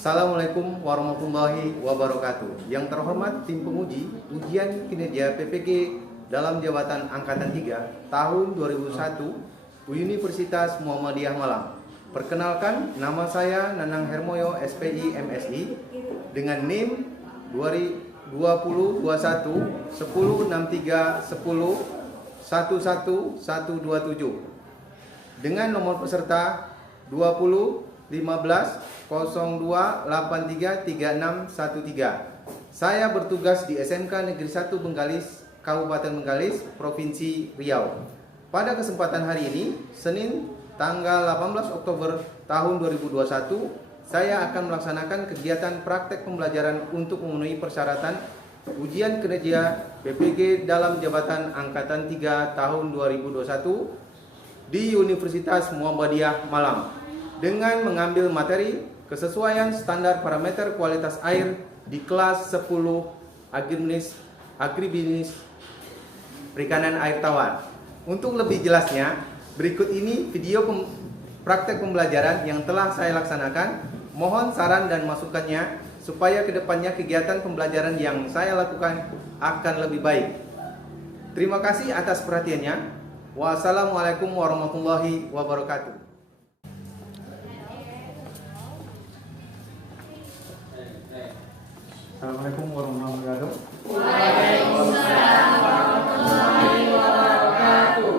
Assalamualaikum warahmatullahi wabarakatuh. Yang terhormat tim penguji ujian kinerja PPG dalam jabatan Angkatan 3 tahun 2001 Universitas Muhammadiyah Malang. Perkenalkan, nama saya Nanang Hermoyo SPI MSI dengan NIM 2021 1063 10 11127 dengan nomor peserta 20 15 02 83 36 13. Saya bertugas di SMK Negeri 1 Bengkalis, Kabupaten Bengkalis, Provinsi Riau. Pada kesempatan hari ini, Senin tanggal 18 Oktober tahun 2021, saya akan melaksanakan kegiatan praktek pembelajaran untuk memenuhi persyaratan ujian kinerja PPG dalam jabatan Angkatan 3 tahun 2021 di Universitas Muhammadiyah Malang dengan mengambil materi kesesuaian standar parameter kualitas air di kelas 10 agribisnis perikanan air tawar. Untuk lebih jelasnya, berikut ini video praktek pembelajaran yang telah saya laksanakan. Mohon saran dan masukannya supaya kedepannya kegiatan pembelajaran yang saya lakukan akan lebih baik. Terima kasih atas perhatiannya. Wassalamualaikum warahmatullahi wabarakatuh. Assalamualaikum warahmatullahi wabarakatuh. Waalaikumsalam warahmatullahi wabarakatuh.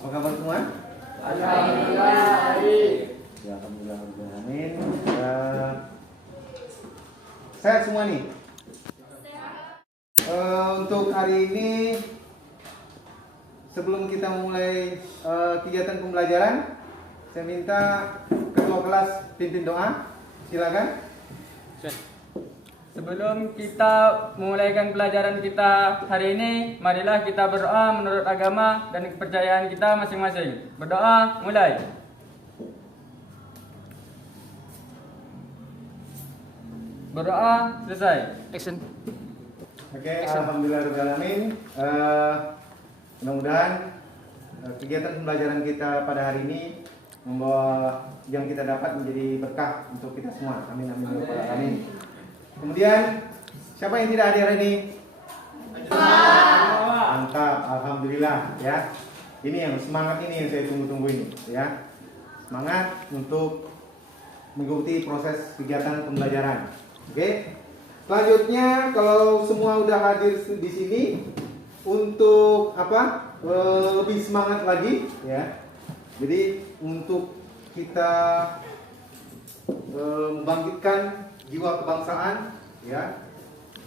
Apa kabar semua? Alhamdulillah baik. Ya, alhamdulillah. Amin. Sehat semua nih. Untuk hari ini, sebelum kita memulai kegiatan pembelajaran, saya minta ketua kelas pimpin doa. Silakan. Sebelum kita memulaikan pelajaran kita hari ini, marilah kita berdoa menurut agama dan kepercayaan kita masing-masing. Berdoa, mulai. Berdoa, selesai. Action. Oke, alhamdulillahirobbilalamin. Mudah-mudahan kegiatan pembelajaran kita pada hari ini membawa yang kita dapat menjadi berkah untuk kita semua. Amin amin ya rabbal alamin. Kemudian siapa yang tidak hadir ini? Mantap, alhamdulillah ya. Ini yang semangat ini yang saya tunggu-tunggu ini ya. Semangat untuk mengikuti proses kegiatan pembelajaran. Oke. Selanjutnya kalau semua udah hadir di sini untuk apa? Lebih semangat lagi ya. Jadi untuk kita membangkitkan jiwa kebangsaan ya,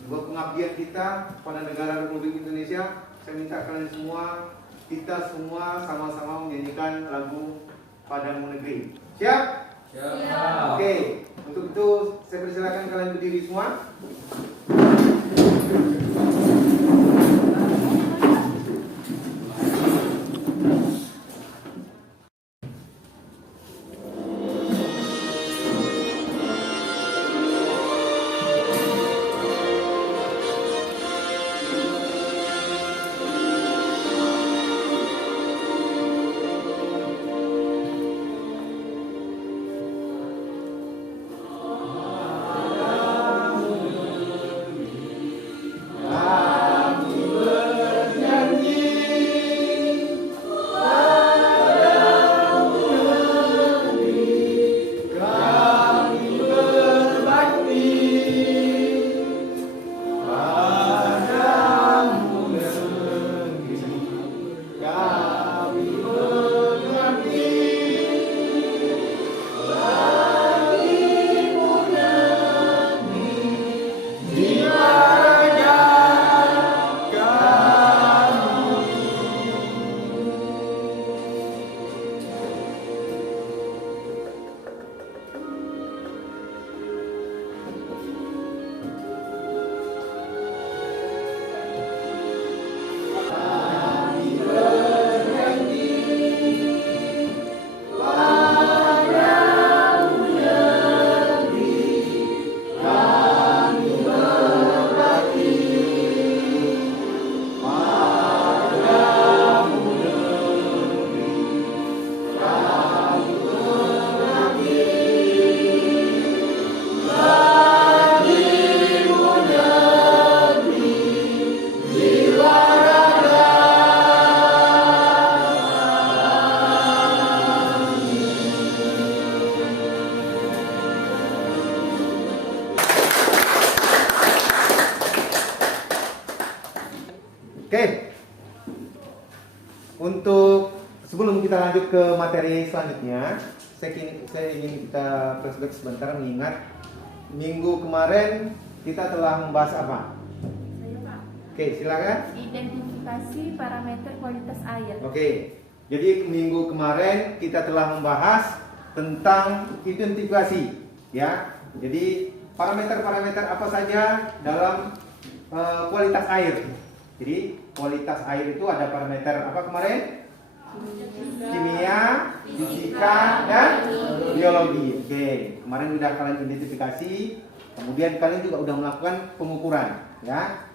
jiwa pengabdian kita pada negara Republik Indonesia, saya minta kalian semua, kita semua sama-sama menyanyikan lagu Padamu Negeri. Siap? Siap. Oke, untuk itu saya persilakan kalian berdiri semua. untuk sebelum kita lanjut ke materi selanjutnya, saya ingin kita flashback sebentar mengingat minggu kemarin kita telah membahas apa? Saya, Pak. Oke, silakan. Identifikasi parameter kualitas air. Oke, jadi minggu kemarin kita telah membahas tentang identifikasi, ya. Jadi parameter-parameter apa saja dalam kualitas air. Jadi kualitas air itu ada parameter apa kemarin? Kimia, fisika, dan biologi. Oke, kemarin udah kalian identifikasi, kemudian kalian juga udah melakukan pengukuran, ya.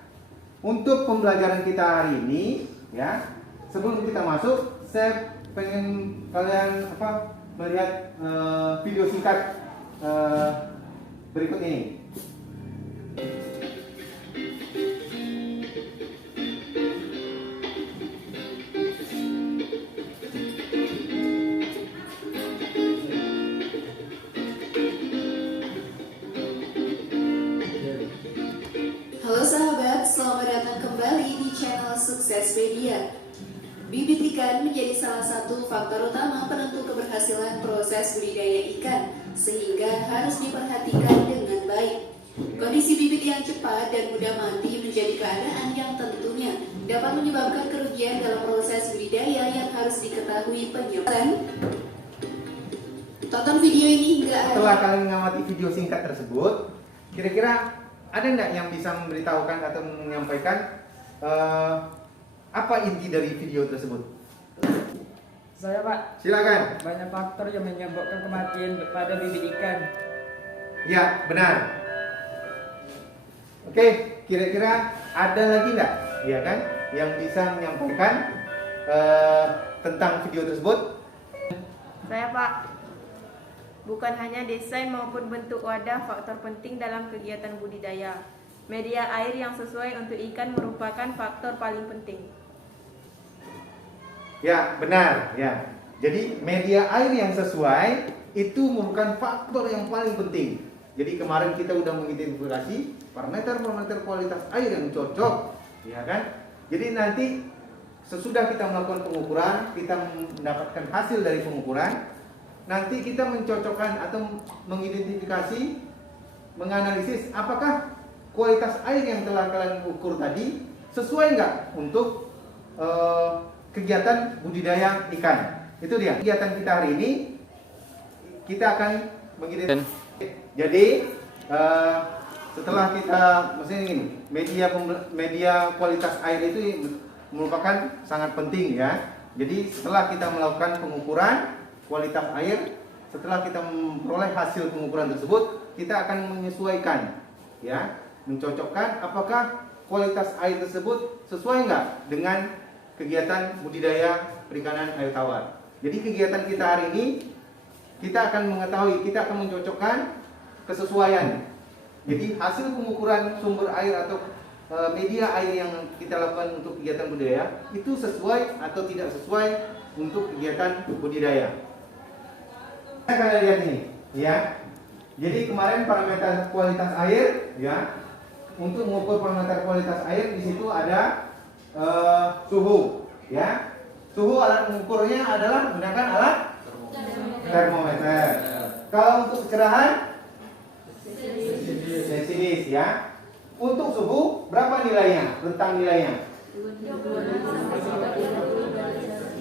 Untuk pembelajaran kita hari ini, ya, sebelum kita masuk, saya pengen kalian melihat video singkat berikut ini. Halo sahabat, selamat datang kembali di channel Sukses Media. Bibit ikan menjadi salah satu faktor utama penentu keberhasilan proses budidaya ikan, sehingga harus diperhatikan dengan baik. Kondisi bibit yang cepat dan mudah mati menjadi keadaan yang tentunya dapat menyebabkan kerugian dalam proses budidaya yang harus diketahui penyebabnya. Tonton video ini hingga akhir. Setelah kalian mengamati video singkat tersebut, kira-kira ada nggak yang bisa memberitahukan atau menyampaikan apa inti dari video tersebut? Saya, Pak, Silakan. banyak faktor yang menyebabkan kematian pada bibit ikan. Ya, benar. Oke, kira-kira ada lagi nggak, ya kan, yang bisa menyampaikan tentang video tersebut? Saya, Pak. Bukan hanya desain maupun bentuk wadah faktor penting dalam kegiatan budidaya. Media air yang sesuai untuk ikan merupakan faktor paling penting. Ya, benar. Ya. Jadi media air yang sesuai itu merupakan faktor yang paling penting. Jadi kemarin kita udah mengidentifikasi parameter kualitas air yang cocok, ya kan? Jadi nanti sesudah kita melakukan pengukuran, kita mendapatkan hasil dari pengukuran, nanti kita mencocokkan atau mengidentifikasi, menganalisis apakah kualitas air yang telah kalian ukur tadi sesuai nggak untuk kegiatan budidaya ikan. Itu dia kegiatan kita hari ini. Kita akan mengidentifikasi. Jadi setelah kita, maksudnya ini media kualitas air itu merupakan sangat penting, ya. Jadi setelah kita melakukan pengukuran kualitas air, setelah kita memperoleh hasil pengukuran tersebut, kita akan menyesuaikan, ya, mencocokkan apakah kualitas air tersebut sesuai nggak dengan kegiatan budidaya perikanan air tawar. Jadi kegiatan kita hari ini, kita akan mengetahui, kita akan mencocokkan kesesuaian. Jadi hasil pengukuran sumber air atau media air yang kita lakukan untuk kegiatan budidaya itu sesuai atau tidak sesuai untuk kegiatan budidaya. Kalian lihat ini, ya. Jadi kemarin parameter kualitas air, ya. Untuk mengukur parameter kualitas air di situ ada suhu, ya. Suhu alat mengukurnya adalah menggunakan alat termometer. Kalau untuk kecerahan Celsius, ya. Untuk suhu berapa nilainya? Rentang nilainya?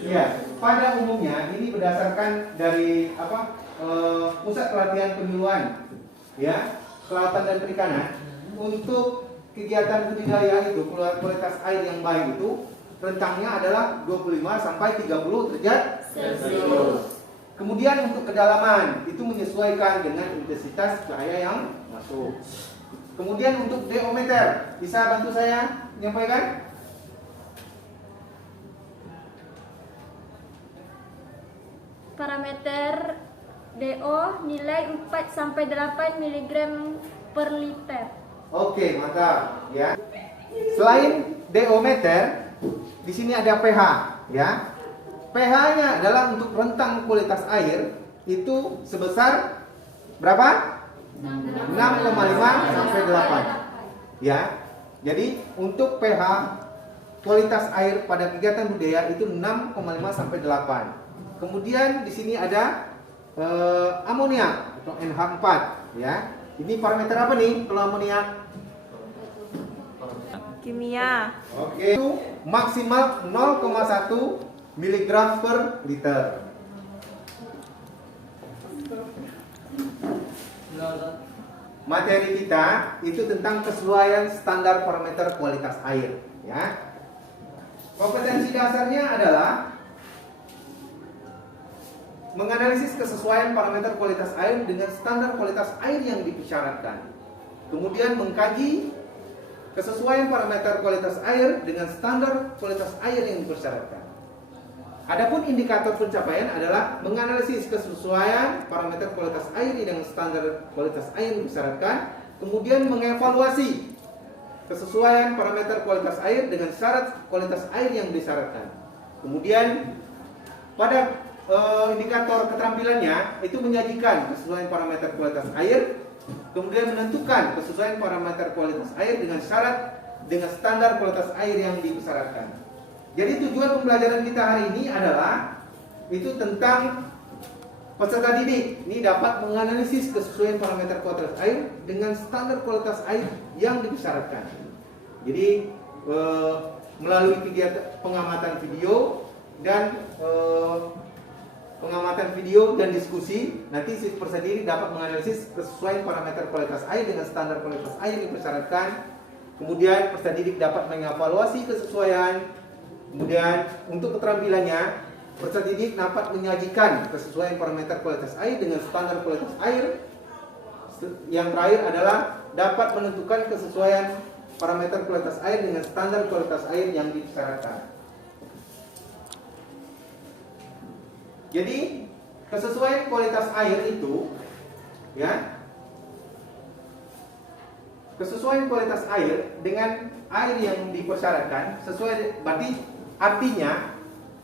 Ya, pada umumnya ini berdasarkan dari pusat pelatihan penyuluhan, ya, kelautan dan perikanan. Untuk kegiatan budidaya itu kualitas air yang baik itu rentangnya adalah 25 sampai 30 derajat Celcius. Kemudian untuk kedalaman itu menyesuaikan dengan intensitas cahaya yang masuk. Kemudian untuk diometer, bisa bantu saya menyampaikan? Parameter DO nilai 4 sampai 8 mg per liter. Oke, mantap, ya. Selain diometer, di sini ada pH, ya. pH-nya adalah untuk rentang kualitas air itu sebesar berapa? 6,5 sampai 8. Ya. Jadi untuk pH kualitas air pada kegiatan budidaya itu 6,5 sampai 8. Kemudian di sini ada amoniak atau NH4 ya. Ini parameter apa nih kalau amoniak? Kimia. Oke, itu maksimal 0,1 mg per liter. Materi kita itu tentang kesesuaian standar parameter kualitas air ya. Kompetensi dasarnya adalah menganalisis kesesuaian parameter kualitas air dengan standar kualitas air yang dipersyaratkan. Kemudian mengkaji kesesuaian parameter kualitas air dengan standar kualitas air yang dipersyaratkan. Adapun indikator pencapaian adalah menganalisis kesesuaian parameter kualitas air dengan standar kualitas air yang dipersyaratkan, kemudian mengevaluasi kesesuaian parameter kualitas air dengan syarat kualitas air yang disyaratkan. Kemudian pada indikator keterampilannya itu menyajikan kesesuaian parameter kualitas air, kemudian menentukan kesesuaian parameter kualitas air dengan syarat dengan standar kualitas air yang dipersyaratkan. Jadi tujuan pembelajaran kita hari ini adalah itu tentang peserta didik ini dapat menganalisis kesesuaian parameter kualitas air dengan standar kualitas air yang dipersyaratkan. Jadi melalui kegiatan pengamatan video dan diskusi, nanti si peserta didik dapat menganalisis kesesuaian parameter kualitas air dengan standar kualitas air yang dipersyaratkan. Kemudian peserta didik dapat mengevaluasi kesesuaian. Kemudian untuk keterampilannya, peserta didik dapat menyajikan kesesuaian parameter kualitas air dengan standar kualitas air. Yang terakhir adalah dapat menentukan kesesuaian parameter kualitas air dengan standar kualitas air yang disyaratkan. Jadi kesesuaian kualitas air itu, ya, kesesuaian kualitas air dengan air yang dipersyaratkan sesuai, berarti artinya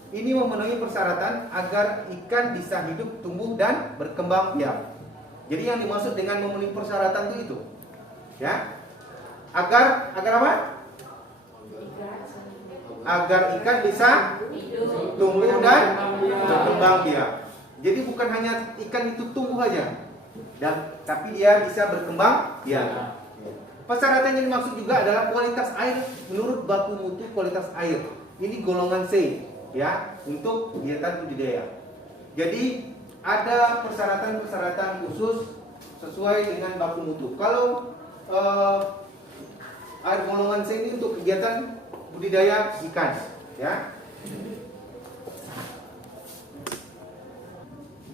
ini memenuhi persyaratan agar ikan bisa hidup, tumbuh dan berkembang biak. Jadi yang dimaksud dengan memenuhi persyaratan itu, ya, agar apa? Agar ikan bisa tumbuh dan berkembang biak. Jadi bukan hanya ikan itu tumbuh aja, tapi dia bisa berkembang biak. Persyaratan yang dimaksud juga adalah kualitas air menurut baku mutu kualitas air. Ini golongan C, ya, untuk kegiatan budidaya. Jadi ada persyaratan-persyaratan khusus sesuai dengan baku mutu. Kalau air golongan C ini untuk kegiatan budidaya ikan, ya.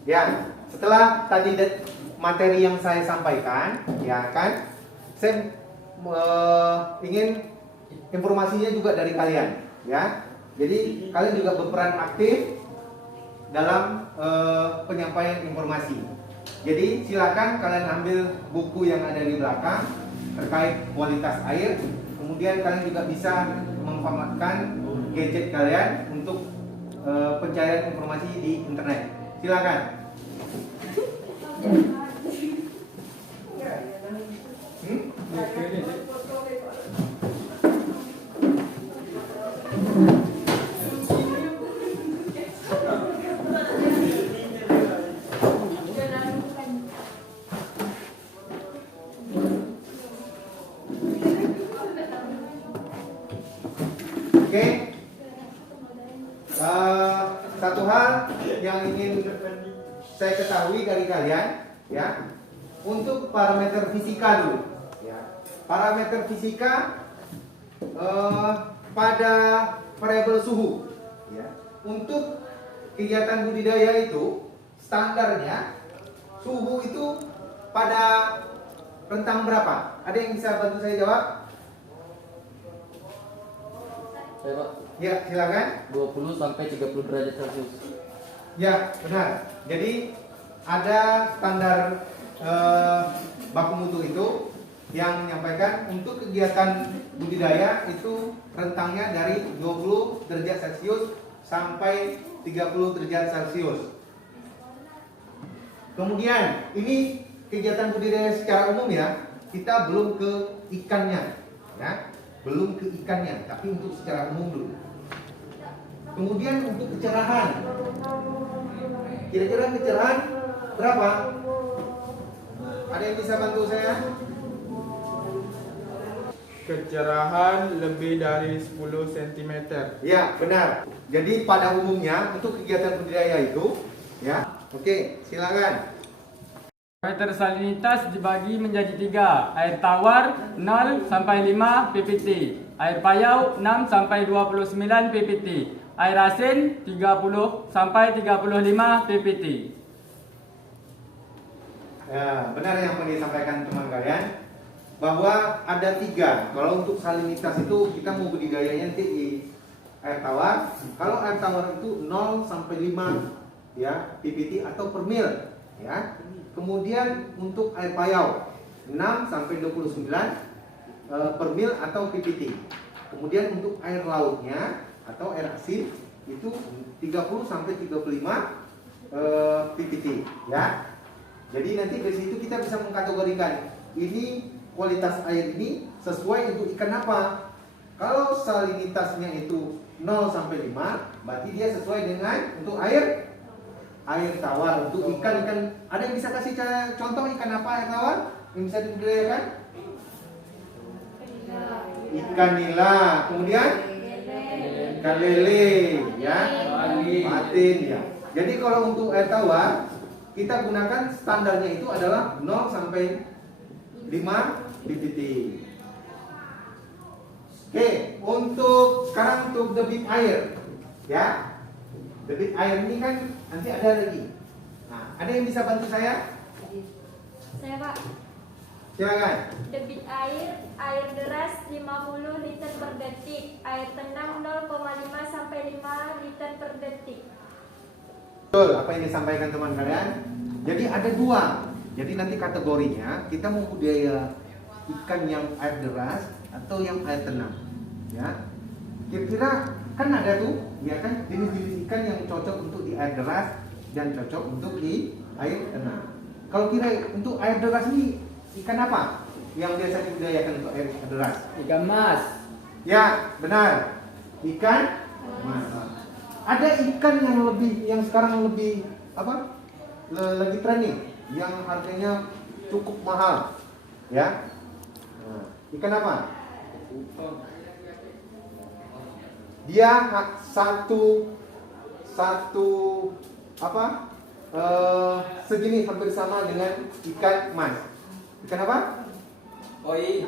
Ya, setelah tadi materi yang saya sampaikan, ya kan, saya ingin informasinya juga dari kalian, ya. Jadi kalian juga berperan aktif dalam penyampaian informasi. Jadi silakan kalian ambil buku yang ada di belakang terkait kualitas air. Kemudian kalian juga bisa memanfaatkan gadget kalian untuk pencarian informasi di internet. Silakan. Oke. Satu hal yang ingin saya ketahui dari kalian, ya, untuk parameter fisika dulu, ya. Parameter fisika pada variabel suhu, ya. Untuk kegiatan budidaya itu standarnya suhu itu pada rentang berapa? Ada yang bisa bantu saya jawab? Saya Pak, Ya, silakan. 20 sampai 30 derajat Celcius. Ya, benar. Jadi ada standar baku mutu itu yang menyampaikan untuk kegiatan budidaya itu rentangnya dari 20 derajat Celcius sampai 30 derajat Celcius. Kemudian ini kegiatan budidaya secara umum, ya. Kita belum ke ikannya, ya. belum ke ikannya, tapi untuk secara umum dulu. Kemudian untuk kecerahan, kira-kira kecerahan berapa? Ada yang bisa bantu saya? Kecerahan lebih dari 10 cm. Ya, benar. Jadi pada umumnya untuk kegiatan budidaya itu, ya. Oke, silakan. Parameter salinitas dibagi menjadi 3. Air tawar 0 sampai 5 ppt, air payau 6 sampai 29 ppt, air asin 30 sampai 35 ppt. Ya, benar yang disampaikan teman kalian bahwa ada 3. Kalau untuk salinitas itu kita mau budidayanya nanti di air tawar. Kalau air tawar itu 0 sampai 5 ya ppt atau per mil ya. Kemudian untuk air payau 6 sampai 29 per mil atau ppt. Kemudian untuk air lautnya atau air asin itu 30 sampai 35 ppt ya. Jadi nanti dari situ kita bisa mengkategorikan ini kualitas air ini sesuai untuk ikan apa. Kalau salinitasnya itu 0 sampai 5, berarti dia sesuai dengan untuk air tawar. Untuk ikan-ikan, ada yang bisa kasih contoh ikan apa air tawar yang bisa dibudidayakan? Ikan nila, kemudian ikan lele, ya, patin, ya. Jadi kalau untuk air tawar kita gunakan standarnya itu adalah 0 sampai 5 ppt. Oke, untuk sekarang untuk debit air, ya. Debit air ini kan nanti ada lagi. Nah, ada yang bisa bantu saya? Saya Pak. Silakan. Debit air deras 50 liter per detik, air tenang 0,5 sampai 5 liter per detik. Betul apa yang disampaikan teman kalian. Jadi ada 2. Jadi nanti kategorinya kita mau budidaya ikan yang air deras atau yang air tenang, ya. Kira-kira kan ada tuh, ya kan, jenis-jenis ikan yang cocok untuk di air deras dan cocok untuk di air tenang. Kalau kira untuk air deras ini ikan apa yang biasa dibudidayakan untuk air deras? Ikan mas. Ya, benar. Ikan mas. Ada ikan yang sekarang lebih apa? Lagi trending, yang harganya cukup mahal, ya. Nah, ikan apa? Dia satu apa? Segini hampir sama dengan ikan mas. Ikan apa? Koi.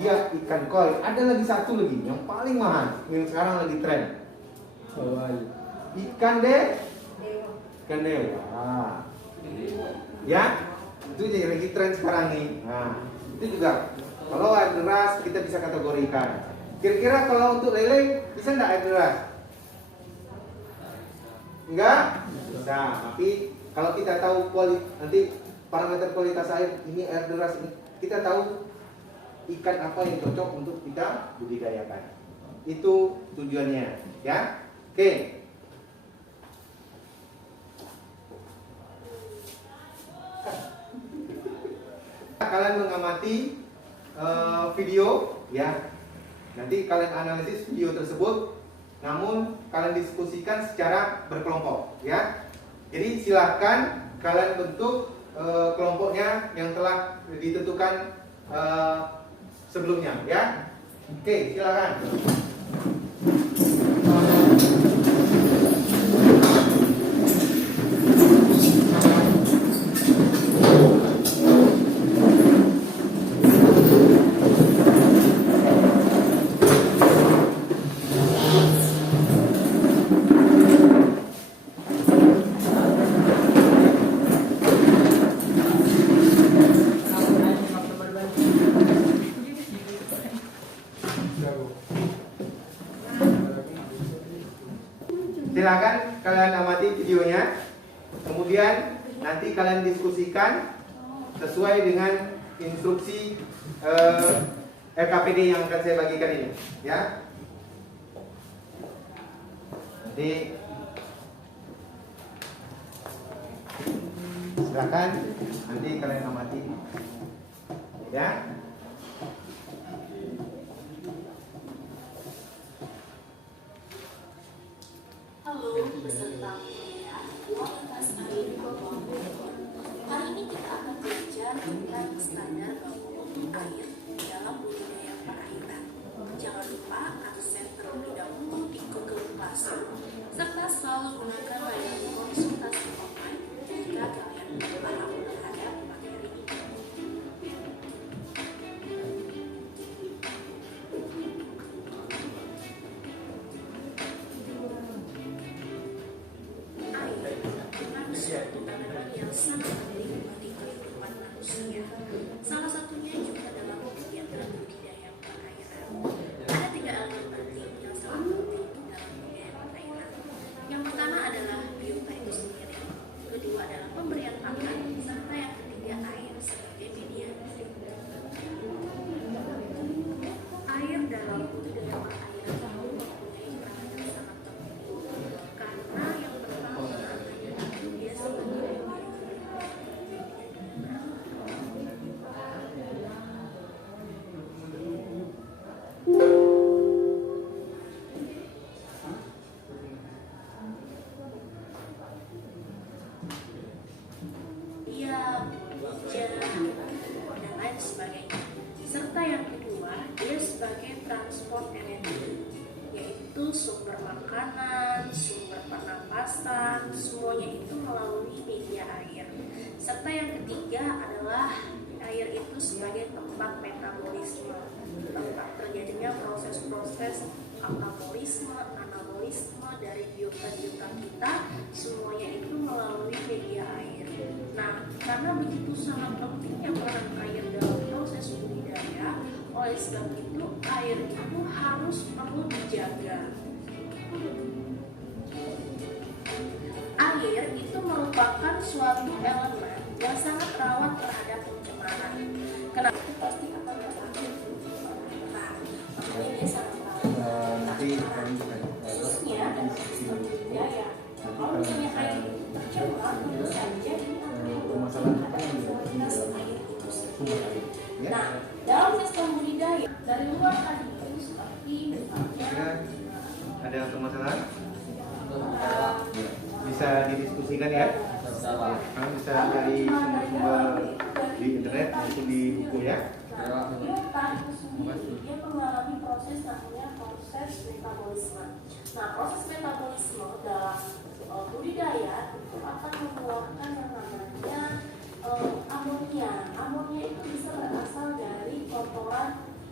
Iya, ikan koi. Ada lagi satu lagi yang paling mahal, yang sekarang lagi tren. Ikan ikan dewa. Ya, itu jadi lagi tren sekarang nih. Nah, itu juga kalau air deras kita bisa kategorikan. Kira-kira kalau untuk lele bisa nggak air deras? Enggak? Bisa. Tapi kalau kita tahu nanti parameter kualitas air ini air deras ini, kita tahu ikan apa yang cocok untuk kita budidayakan. Itu tujuannya, ya. Oke. Kalian mengamati video, ya. Nanti kalian analisis video tersebut, namun kalian diskusikan secara berkelompok, ya. Jadi silahkan kalian bentuk kelompoknya yang telah ditentukan sebelumnya, ya. Oke, silakan. Silakan kalian amati videonya, kemudian nanti kalian diskusikan sesuai dengan instruksi RKPD yang akan saya bagikan ini, ya. Nanti silakan nanti kalian amati, ya. Halo, peserta kuliah kualitas air di bawah mutu. Hari ini kita akan belajar tentang standar baku mutu air dalam budidaya perairan. Jangan lupa akses terlebih dahulu di Google Classroom, serta selalu gunakan layanan konsultasi online jika kalian belum paham terhadap materi ini. Air merupakan suatu tanaman yang sangat penting bagi kehidupan manusia. Salah satunya juga dalam kegiatan budidaya perairan. Ada 3 elemen penting yang sangat penting dalam budidaya perairan. Yang pertama adalah biota itu sendiri, kedua adalah pemberian pakan, serta yang ketiga air sebagai media. Air dalam budidaya perairan itu mempunyai peran yang sangat penting karena yang pertama dia sebagai dia dan lain sebagainya. Serta yang kedua, dia sebagai transport energi, yaitu sumber makanan, sumber pernapasan, semuanya itu melalui media air. Serta yang ketiga adalah air itu sebagai tempat metabolisme, tempat terjadinya proses-proses katabolisme, anabolisme dari biota-biota kita, semuanya itu melalui media air. Nah, karena begitu sangat pentingnya peran air dalam proses budidaya, oleh sebab itu air itu harus perlu dijaga. Air itu merupakan suatu elemen yang sangat rawan terhadap pencemaran. Kenapa? Itu pasti akan berakhir pencemaran. Makanya dia sangat rawan pencemaran. Khususnya budidaya. Kalau misalnya air itu tercemar, tentu saja ini akan mempengaruhi kualitas air itu sendiri. Nah, dalam sistem budidaya dari luar tadi itu seperti misalnya Ada permasalahan? Bisa didiskusikan ya. Kalian bisa cari sumber-sumber di internet maupun di buku ya. biota itu sendiri dia mengalami proses namanya proses metabolisme. Nah, proses metabolisme dalam budidaya itu akan mengeluarkan yang namanya amonia. Amonia itu bisa berasal dari kotoran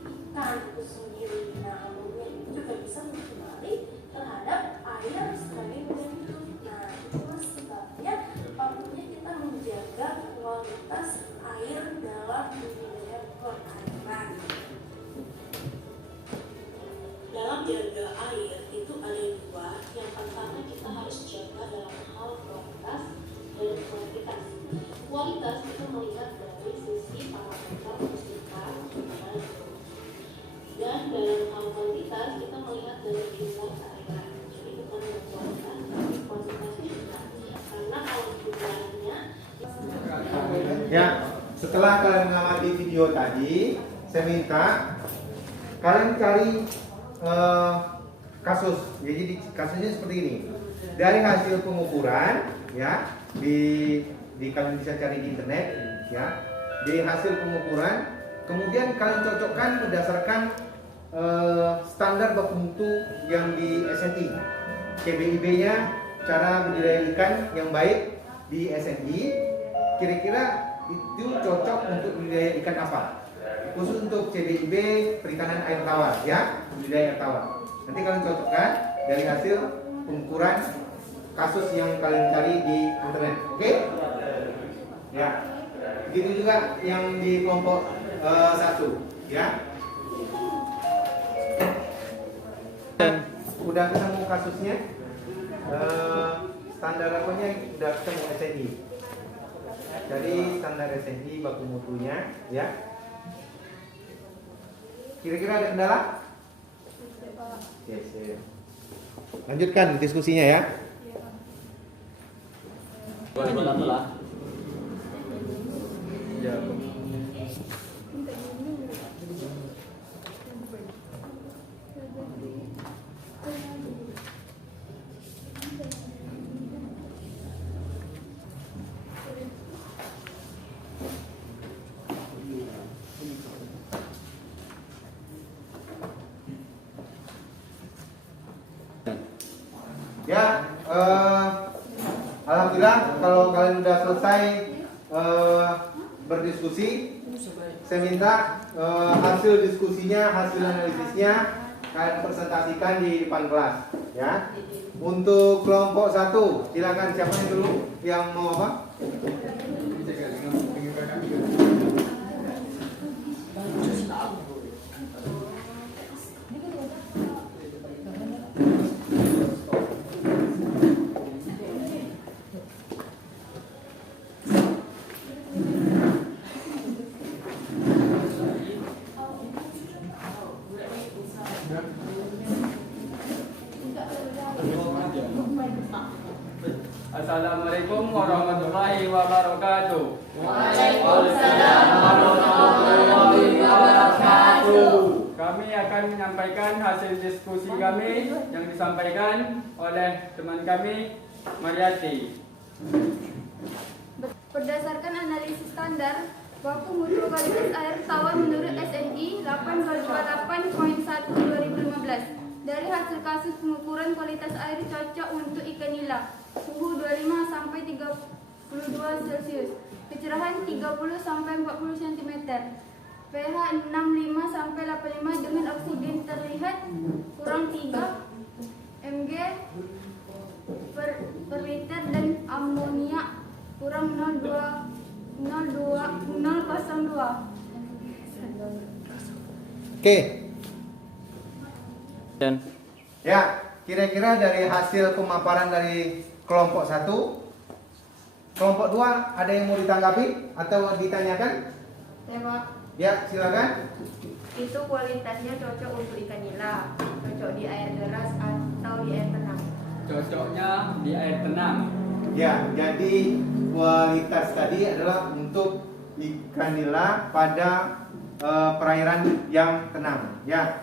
ikan itu sendiri. Nah, amonia itu juga bisa mencemari terhadap air sebagai media hidup. Nah, itulah sebabnya perlunya kita menjaga kualitas air dalam budidaya perairan. Dalam jaga air itu ada 2. Yang pertama kita harus jaga dalam hal kualitas dan kuantitas. Kualitas itu melihat dari sisi parameter fisika dan dalam hal kuantitas kita melihat dari jumlah perairan. Jadi bukan kualitas tapi kuantitas juga. Karena kalau jumlahnya Ya, setelah kalian mengamati video tadi, saya minta kalian cari kasus. Jadi kasusnya seperti ini. Dari hasil pengukuran, ya, kalian bisa cari di internet, ya. Dari hasil pengukuran, kemudian kalian cocokkan berdasarkan standar baku mutu yang di SNI, CBIB-nya, cara budidaya ikan yang baik di SNI. Kira-kira itu cocok untuk budidaya ikan apa? Khusus untuk CBIB perikanan air tawar, ya, budidaya air tawar. Nanti kalian cocokkan dari hasil pengukuran kasus yang kalian cari di internet, oke? Ya, begitu juga yang di kelompok 1, ya. Dan udah ketemu kasusnya, standar apanya udah ketemu SNI. Jadi standar SNI baku mutunya, ya. Kira-kira ada kendala? Yes, yes. Lanjutkan diskusinya ya. Boleh lah. Ya. Ya, alhamdulillah kalau kalian sudah selesai berdiskusi, saya minta hasil diskusinya, hasil analisisnya kalian presentasikan di depan kelas, ya. Untuk kelompok 1, silakan siapa yang dulu yang mau apa? Assalamualaikum warahmatullahi wabarakatuh. Waalaikumsalam warahmatullahi wabarakatuh. Kami akan menyampaikan hasil diskusi kami yang disampaikan oleh teman kami Mariati. Berdasarkan analisis standar baku mutu kualitas air tawar menurut SNI 8228.1/2015 dari hasil kasus pengukuran kualitas air cocok untuk ikan nila, suhu 25 sampai 32 Celcius, kecerahan 30 sampai 40 cm, pH 65 sampai 85 dengan oksigen terlihat kurang 3 mg per liter dan amonia kurang 0,02. Oke. Dan Ya, kira-kira dari hasil pemaparan dari kelompok 1, kelompok 2 ada yang mau ditanggapi atau ditanyakan? Saya Pak, Ya, silakan. itu kualitasnya cocok untuk ikan nila, cocok di air deras atau di air tenang. Cocoknya di air tenang. Ya, jadi kualitas tadi adalah untuk ikan nila pada perairan yang tenang. Ya,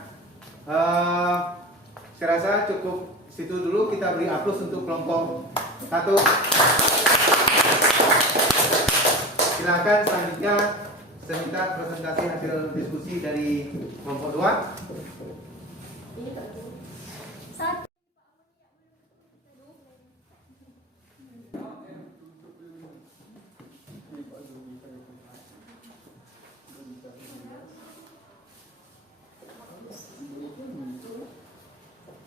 saya rasa cukup situ dulu, kita beri aplaus untuk kelompok 1. Silakan selanjutnya saya minta presentasi hasil diskusi dari kelompok 2.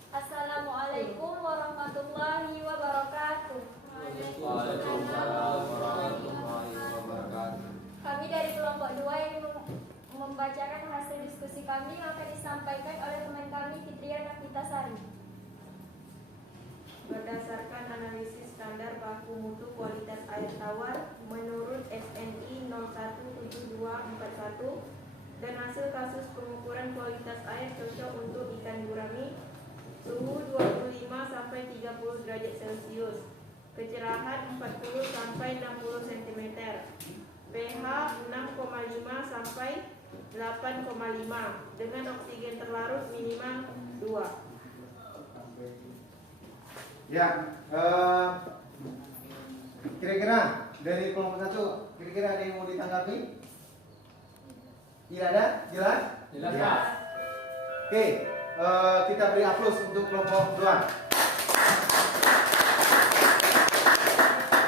Assalamualaikum warahmatullahi wabarakatuh. Waalaikumsalam warahmatullahi wabarakatuh. Kami dari kelompok 2 yang membacakan hasil diskusi kami akan disampaikan oleh teman kami Fitria Nafitasari. Berdasarkan analisis standar baku mutu kualitas air tawar menurut SNI 017241 dan hasil kasus pengukuran kualitas air cocok untuk ikan gurami, suhu 25 sampai 30 derajat Celcius, kecerahan 40 sampai 60 cm, pH 6,5 sampai 8,5 dengan oksigen terlarut minimal 2. Ya, kira-kira dari kelompok 1, kira-kira ada yang mau ditanggapi? Tidak ada? Jelas? Jelas, Ya. Pak. Oke, kita beri aplaus untuk kelompok 2.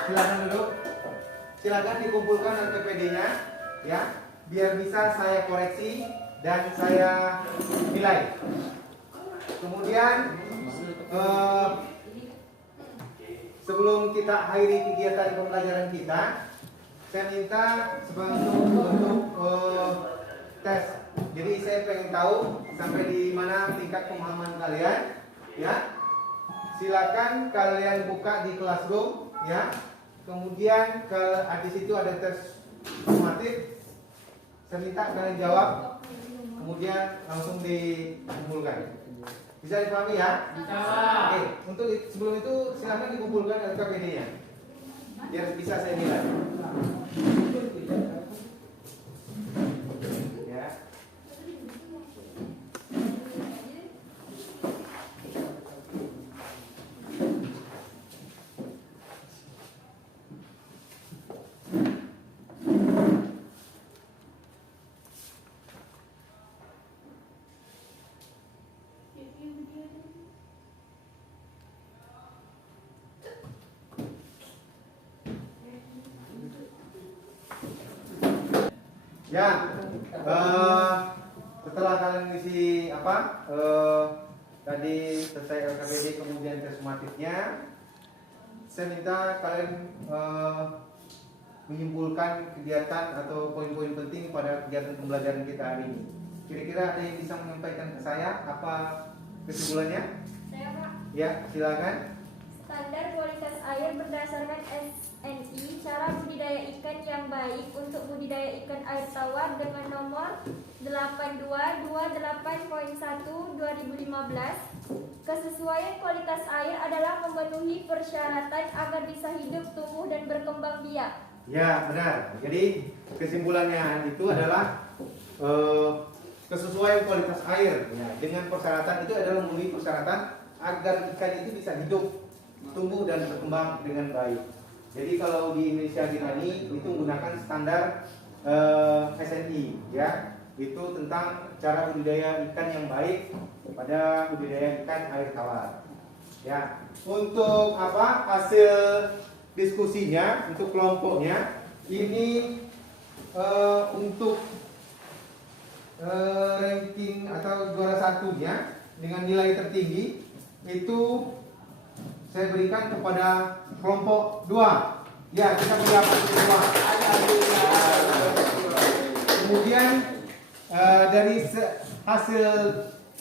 Silakan duduk. Silakan dikumpulkan LPPD-nya, ya, biar bisa saya koreksi dan saya nilai. Kemudian sebelum kita akhiri kegiatan pembelajaran kita, saya minta sebagai untuk tes. Jadi saya pengen tahu sampai di mana tingkat pemahaman kalian, ya. Silakan kalian buka di Classroom, ya. Kemudian di situ ada tes formatif. Saya minta kalian jawab, kemudian langsung dikumpulkan. Bisa dipahami ya? Bisa. Oke, untuk sebelum itu silakan dikumpulkan LKPD-nya, biar bisa saya nilai. Ya. Ya, setelah kalian ngisi apa? Tadi selesai LKPD kemudian tes sumatifnya, saya minta kalian menyimpulkan kegiatan atau poin-poin penting pada kegiatan pembelajaran kita hari ini. Kira-kira ada yang bisa menyampaikan ke saya apa kesimpulannya? Saya Pak. Ya, silakan. Standar kualitas air berdasarkan SNI, cara budidaya ikan yang baik untuk budidaya ikan air tawar dengan nomor 8228.1/2015. Kesesuaian kualitas air adalah memenuhi persyaratan agar bisa hidup, tumbuh, dan berkembang biak. Ya, benar. Jadi kesimpulannya itu adalah kesesuaian kualitas air ya, dengan persyaratan itu adalah memenuhi persyaratan agar ikan itu bisa hidup, tumbuh dan berkembang dengan baik. Jadi kalau di Indonesia Tirani itu menggunakan standar SNI ya, itu tentang cara budidaya ikan yang baik pada budidaya ikan air tawar. Ya, untuk apa hasil diskusinya untuk kelompoknya ini untuk ranking atau juara satunya dengan nilai tertinggi itu saya berikan kepada kelompok 2. Ya, kita beri aplaus kedua. Kemudian dari hasil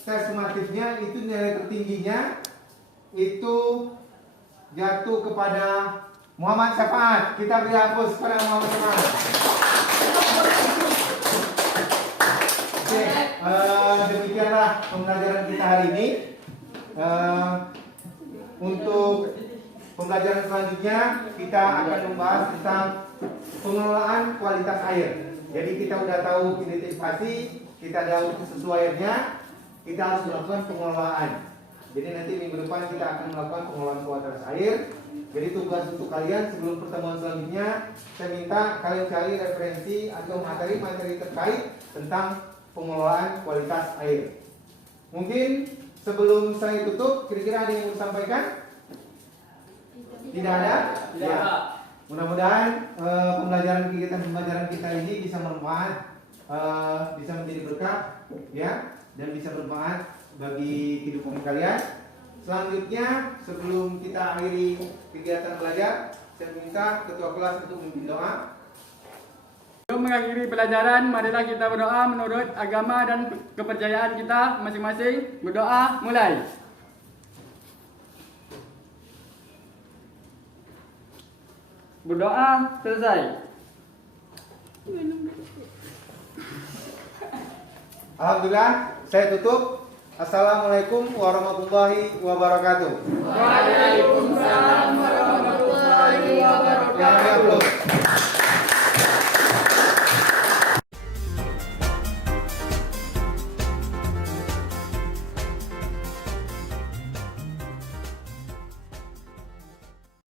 tes sumatifnya itu nilai tertingginya itu jatuh kepada Muhammad Syafaat. Kita beri aplaus kepada Muhammad Syafaat. Oke, demikianlah pembelajaran kita hari ini. Untuk pembelajaran selanjutnya kita akan membahas tentang pengelolaan kualitas air. Jadi kita sudah tahu identifikasi, kita tahu kesesuaiannya, kita harus melakukan pengelolaan. Jadi nanti minggu depan kita akan melakukan pengelolaan kualitas air. Jadi tugas untuk kalian sebelum pertemuan selanjutnya, saya minta kalian cari referensi atau materi-materi terkait tentang pengelolaan kualitas air. Mungkin sebelum saya tutup, kira-kira ada yang mau disampaikan? Tidak ada? Tidak. Ya. Mudah-mudahan kegiatan pembelajaran kita ini bisa bermanfaat, bisa menjadi berkah, ya, dan bisa bermanfaat bagi kehidupan kalian. Selanjutnya, sebelum kita akhiri kegiatan belajar, saya minta ketua kelas untuk memimpin doa. Sebelum mengakhiri pelajaran, marilah kita berdoa menurut agama dan kepercayaan kita masing-masing. Berdoa, mulai. Berdoa, selesai. Alhamdulillah, saya tutup. Assalamualaikum warahmatullahi wabarakatuh. Waalaikumsalam.